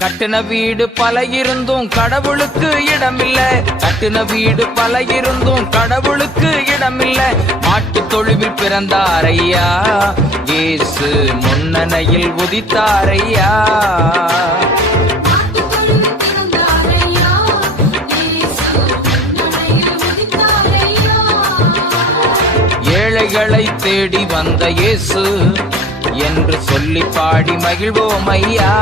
கட்டின வீடு பல இருந்தும் கடவுளுக்கு இடமில்ல. கட்டின வீடு பல இருந்தும் கடவுளுக்கு இடமில்ல. மாட்டு தொழுவில் பிறந்தாரையா, இயேசு முன்னணையில் உதித்தாரையா. ஏழைகளை தேடி வந்த இயேசு என்று சொல்லி பாடி மகிழ்வோம் ஐயா.